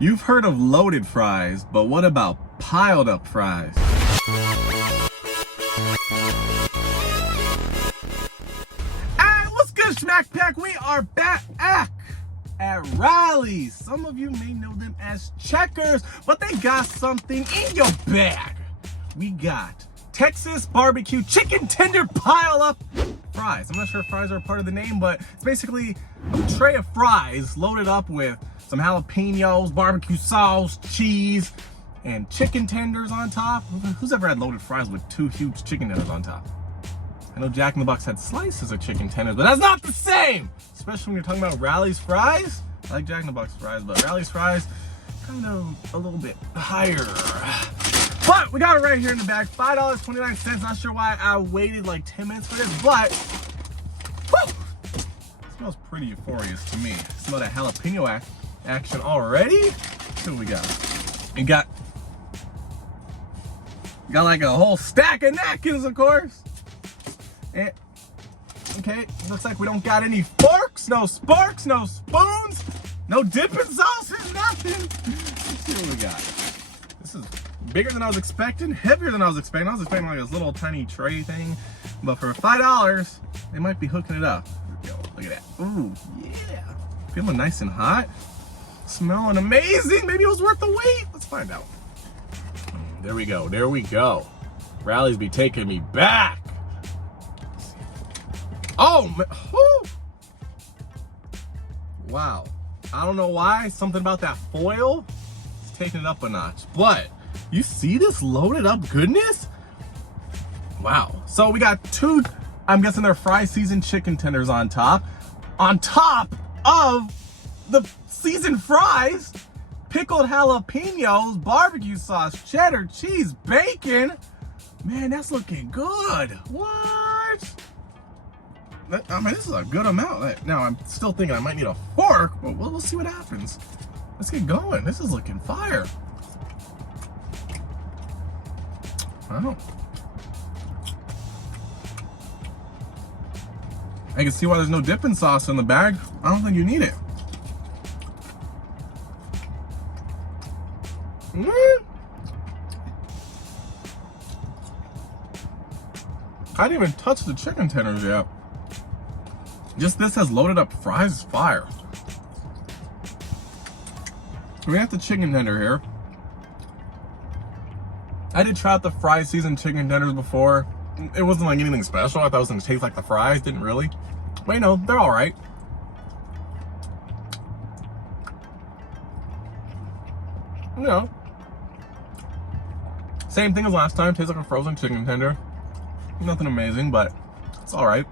You've heard of loaded fries, but what about piled up fries? Hey, what's good, Snack Pack? We are back at Riley's. Some of you may know them as Checkers, but they got something in your bag. We got Texas barbecue chicken tender pile up fries. I'm not sure if fries are a part of the name, but it's basically a tray of fries loaded up with some jalapenos, barbecue sauce, cheese, and chicken tenders on top. Who's ever had loaded fries with 2 huge chicken tenders on top? I know Jack in the Box had slices of chicken tenders, but that's not the same! Especially when you're talking about Riley's fries. I like Jack in the Box fries, but Riley's fries, kind of a little bit higher. But we got it right here in the bag, $5.29. Not sure why I waited like 10 minutes for this, but whew, it smells pretty euphorious to me. Smell that jalapeno action already. Let's see what we got. We got like a whole stack of napkins, of course. And, okay, looks like we don't got any forks, no sporks, no spoons, no dipping sauces, nothing. Let's see what we got. This is bigger than I was expecting, heavier than I was expecting. I was expecting like this little tiny tray thing, but for $5, they might be hooking it up. Yo, look at that. Ooh, yeah. Feeling nice and hot. Smelling amazing. Maybe it was worth the wait. Let's find out. There we go. There we go. Riley's be taking me back. Oh, whew. Wow. I don't know why. Something about that foil is taking it up a notch. But you see this loaded up goodness? Wow. So we got 2, I'm guessing they're fry seasoned chicken tenders on top of the seasoned fries, pickled jalapenos, barbecue sauce, cheddar, cheese, bacon. Man, that's looking good. What? I mean, this is a good amount. Now, I'm still thinking I might need a fork, but we'll see what happens. Let's get going. This is looking fire. Wow. I can see why there's no dipping sauce in the bag. I don't think you need it. I didn't even touch the chicken tenders yet. Just this has loaded up fries fire. We have the chicken tender here. I did try out the fry seasoned chicken tenders before. It wasn't like anything special. I thought it was gonna taste like the fries. Didn't really. But you know, they're all right. You know, same thing as last time. Tastes like a frozen chicken tender. Nothing amazing, but it's all right.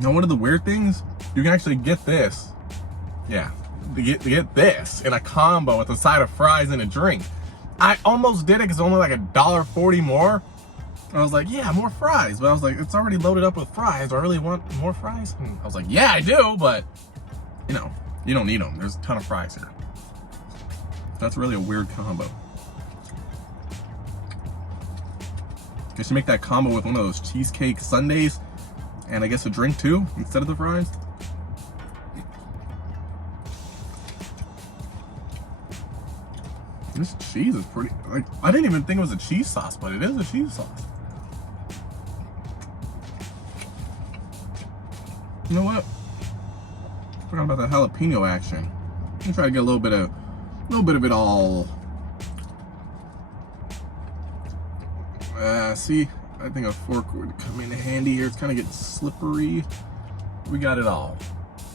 Now, one of the weird things, you can actually get this. Yeah, to get this in a combo with a side of fries and a drink. I almost did it because it's only like $1.40 more. I was like, yeah, more fries. But I was like, it's already loaded up with fries. Do I really want more fries? And I was like, yeah, I do, but you know, you don't need them. There's a ton of fries here. That's really a weird combo. Guess you make that combo with one of those cheesecake sundaes and I guess a drink too, instead of the fries. This cheese is pretty, like, I didn't even think it was a cheese sauce, but it is a cheese sauce. You know what? Forgot about that jalapeno action. Let me try to get a little bit of it all. See, I think a fork would come in handy here. It's kind of getting slippery. We got it all.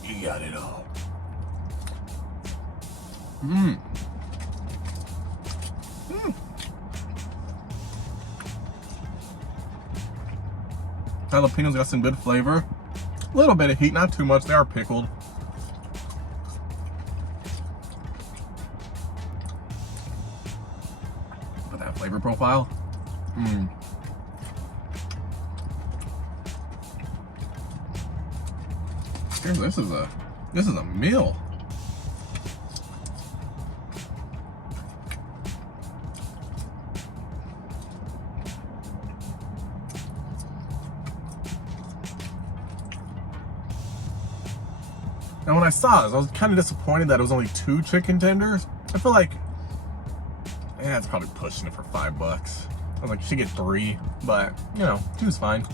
You got it all. Jalapenos got some good flavor. A little bit of heat, not too much. They are pickled. But that flavor profile. This is a meal. Now when I saw this, I was kind of disappointed that it was only 2 chicken tenders. I feel like, yeah, it's probably pushing it for $5. I was like, you should get 3, but you know, 2's fine.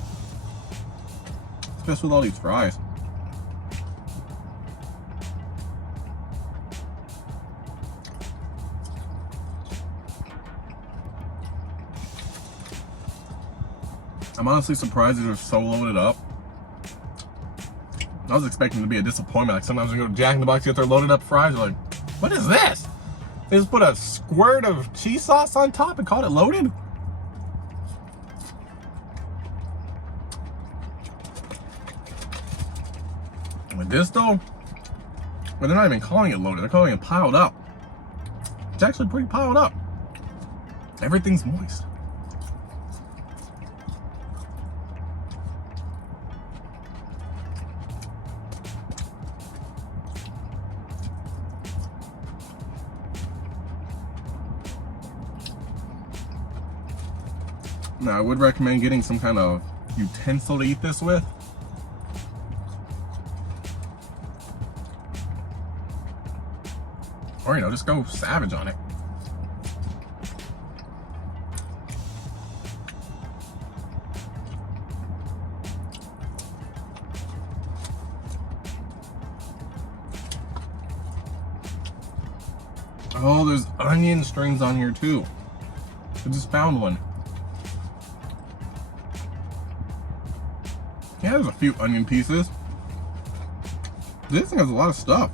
Especially with all these fries. I'm honestly surprised they're so loaded up. I was expecting it to be a disappointment. Like sometimes when you go to Jack in the Box, you get their loaded up fries, you're like, what is this? They just put a squirt of cheese sauce on top and called it loaded? With this though, well, they're not even calling it loaded, they're calling it piled up. It's actually pretty piled up. Everything's moist. Now, I would recommend getting some kind of utensil to eat this with. Or, you know, just go savage on it. Oh, there's onion strings on here too. I just found one. Yeah, there's a few onion pieces. This thing has a lot of stuff.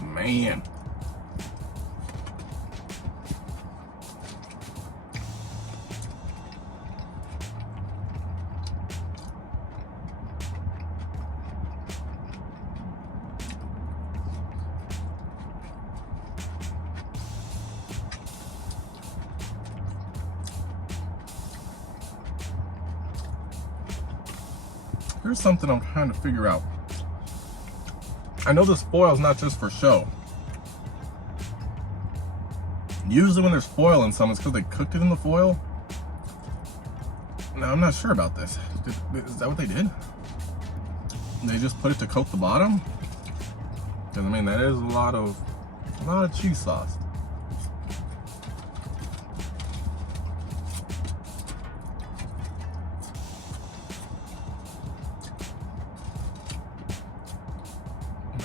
Man. Here's something I'm trying to figure out. I know this foil is not just for show. Usually when there's foil in some, it's because they cooked it in the foil. Now, I'm not sure about this. Is that what they did? They just put it to coat the bottom? Because, I mean, that is a lot of cheese sauce.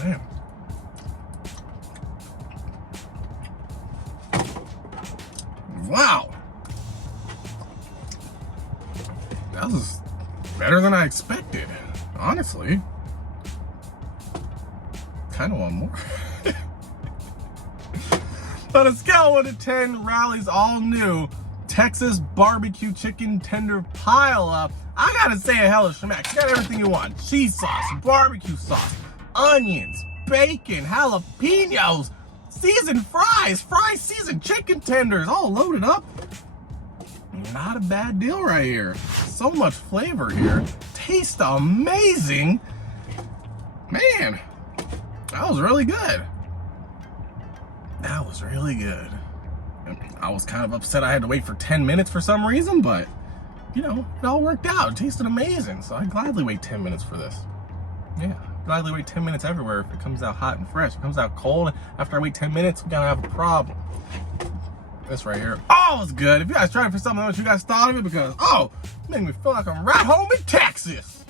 Man. Wow. That was better than I expected, honestly. Kind of want more. On a scale of 1 to 10, Rally's all new Texas barbecue chicken tender pile up, I gotta say a hella schmack. You got everything you want. Cheese sauce, barbecue sauce, onions, bacon, jalapenos, seasoned fries, seasoned chicken tenders, all loaded up. Not a bad deal right here. So much flavor here. Tastes amazing. Man, that was really good. That was really good. I was kind of upset I had to wait for 10 minutes for some reason, but you know, it all worked out. It tasted amazing, so I'd gladly wait 10 minits for this. Yeah, gladly wait 10 minutes everywhere if it comes out hot and fresh. If it comes out cold, after I wait 10 minutes, we're gonna have a problem. This right here, oh, it's good. If you guys tried it for something else, you guys thought of it because, oh, it made me feel like I'm right home in Texas.